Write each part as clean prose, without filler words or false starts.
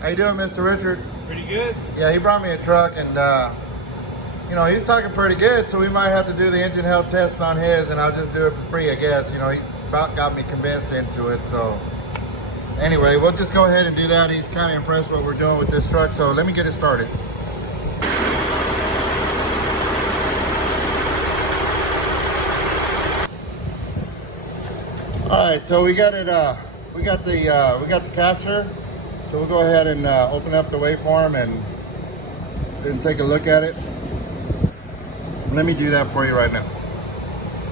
How you doing, Mr. Richard? Pretty good. Yeah, he brought me a truck, and you know, he's talking pretty good, so we might have to do the engine health test on his, and I'll just do it for free, I guess. You know, he about got me convinced into it, so anyway, we'll just go ahead and do that. He's kind of impressed what we're doing with this truck, so let me get it started. All right, so we got it. We got the capture. So we'll go ahead and open up the waveform and take a look at it. Let me do that for you right now.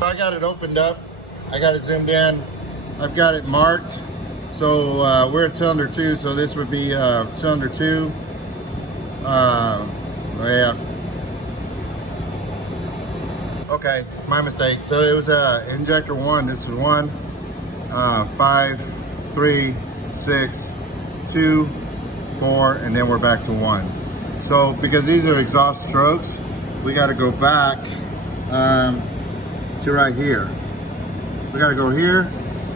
I got it opened up. I got it zoomed in. I've got it marked. So we're at cylinder 2. So this would be cylinder 2. Yeah. Okay, my mistake. So it was injector 1. This is 1. 5, 3, 6, 2, 4, and then we're back to 1. So because these are exhaust strokes, we got to go back to right here. We got to go here,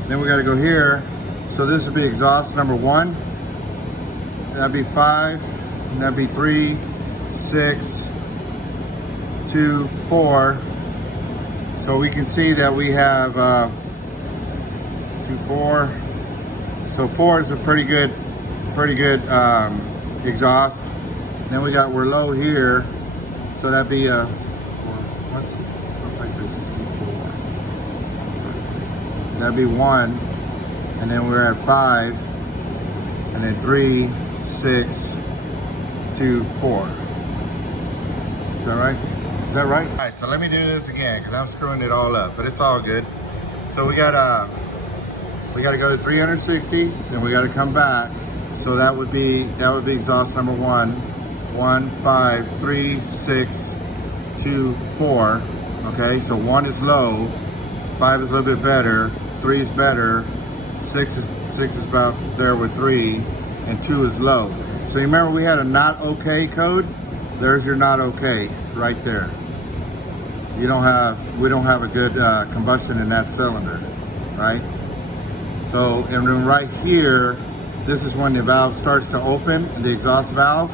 then we got to go here. So this would be exhaust number 1. That'd be 5, and that'd be 3, 6, 2, 4. So we can see that we have 2, 4. So 4 is a pretty good exhaust. Then we're low here, so that'd be 64. That'd be 1, and then we're at 5, and then 3, 6, 2, 4. Is that right? Is that right? All right, so let me do this again because I'm screwing it all up, but it's all good. So we got to go to 360, then we got to come back. So that would be exhaust number 1. 1, 5, 3, 6, 2, 4. Okay, so 1 is low, 5 is a little bit better, 3 is better, 6 is about there with 3, and 2 is low. So you remember we had a not okay code? There's your not okay right there. We don't have a good combustion in that cylinder, right? So, and then right here, this is when the valve starts to open, the exhaust valve.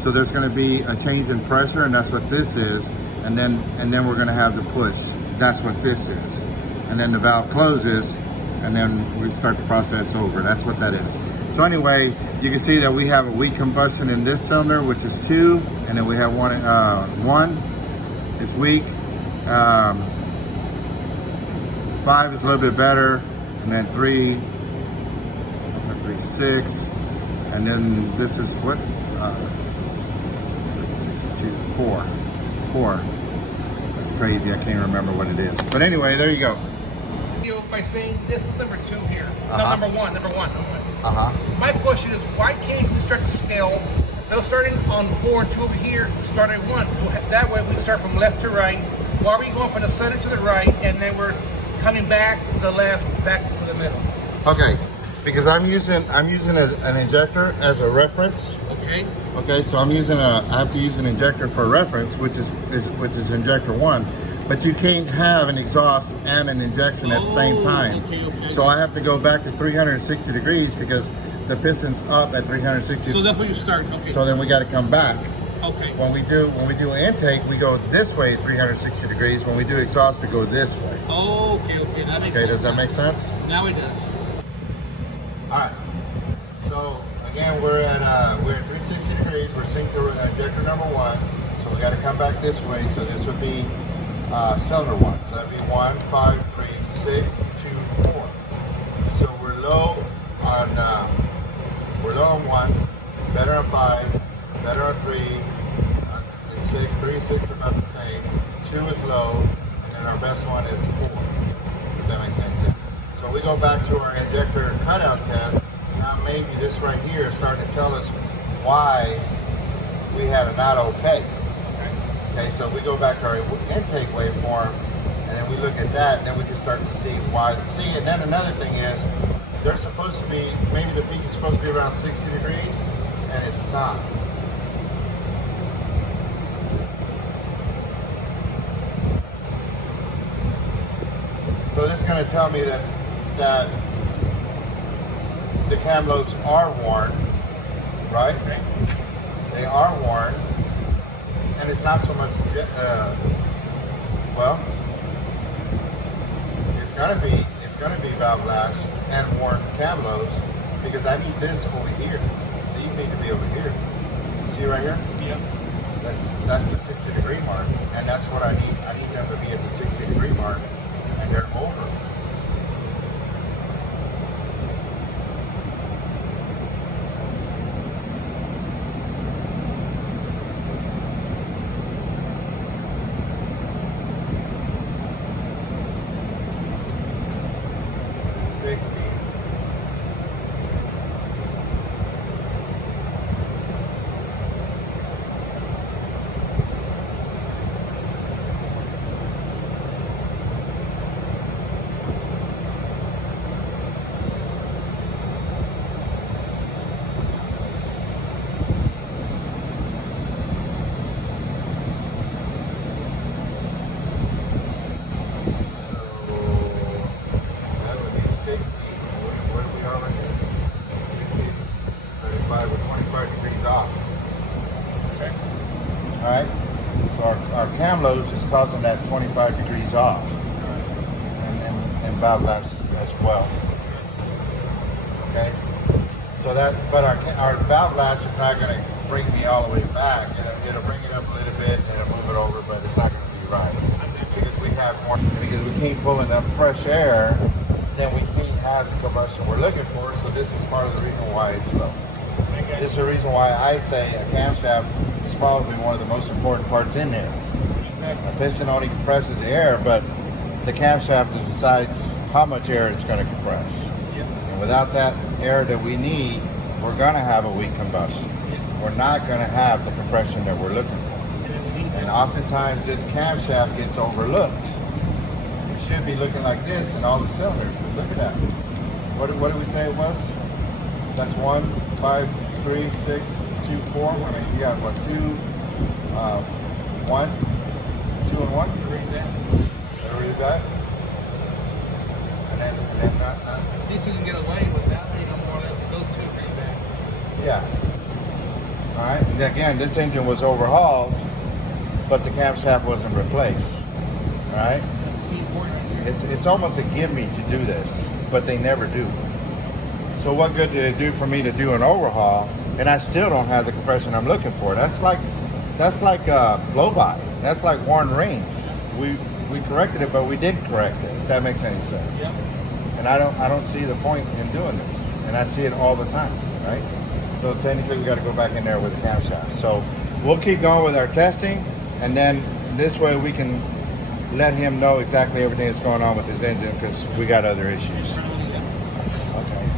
So there's going to be a change in pressure, and that's what this is. And then we're going to have the push. That's what this is. And then the valve closes, and then we start the process over. That's what that is. So anyway, you can see that we have a weak combustion in this cylinder, which is 2, and then we have one. It's weak. 5 is a little bit better, and then 3, 6, and then this is what? 6, 2, 4. That's crazy. I can't remember what it is. But anyway, there you go. By saying this is number 2 here. No, number one. My question is, why can't we start to scale instead of starting on 4 and 2 over here? Start at 1. That way we start from left to right. Why are we going from the center to the right, and then we're coming back to the left, back to the middle? Okay, because I'm using an injector as a reference. Okay. Okay, so I have to use an injector for reference, which is injector 1. But you can't have an exhaust and an injection at the same time. Okay. So I have to go back to 360 degrees because the piston's up at 360. So that's where you start. Okay. So then we got to come back. Okay. When we do intake, we go this way 360 degrees. When we do exhaust, we go this way. Okay. That makes sense. Does that make sense? Now it does. All right. So again, we're at 360 degrees. We're synced to injector number 1. So we got to come back this way. So this would be cylinder 1. So that'd be 1, 5, 3, 6, 2, 4. So we're low on 1, better on 5, better on 3, and 6. 3 and 6 are about the same. 2 is low, and then our best one is 4. If that makes any sense. So we go back to our injector cutout test. Now maybe this right here is starting to tell us why we had a not okay. Okay, so we go back to our intake waveform, and then we look at that, and then we can start to see why. See, and then another thing is, they're supposed to be, maybe the peak is supposed to be around 60 degrees, and it's not. So this is going to tell me that the cam lobes are worn, right? They are worn, and it's not so much, well, it's gonna be valve lash and worn cam lobes, because I need this over here. These need to be over here. See right here? Yep. That's the 60-degree mark, and that's what I need. I need them to be at the 60-degree mark, and they're over. Alright, so our cam lobes is causing that 25 degrees off, and valve lash as well. Okay, so that, but our valve lash is not going to bring me all the way back. It'll bring it up a little bit and it'll move it over, but it's not going to be right because we have more, because we can't pull enough fresh air, then we can't have the combustion we're looking for. So this is part of the reason why it's low. This is the reason why I say a camshaft is probably one of the most important parts in there. A piston only compresses the air, but the camshaft decides how much air it's going to compress. And without that air that we need, we're going to have a weak combustion. We're not going to have the compression that we're looking for. And oftentimes this camshaft gets overlooked. It should be looking like this in all the cylinders. But look at that. What did we say it was? That's 1, 5, 3, 6, 2, 4. I mean, you got what, 2, 1, 2 and 1? Read that. And then not. At least you can get away with that, more or less, those two agree back. Yeah. All right. And again, this engine was overhauled, but the camshaft wasn't replaced. All right. That's key important right here. It's almost a give me to do this, but they never do. So what good did it do for me to do an overhaul, and I still don't have the compression I'm looking for? That's like blow by. That's like worn rings. We corrected it, but we didn't correct it. If that makes any sense. Yep. And I don't see the point in doing this, and I see it all the time, right? So technically, we got to go back in there with the camshaft. So we'll keep going with our testing, and then this way we can let him know exactly everything that's going on with his engine, because we got other issues. Okay.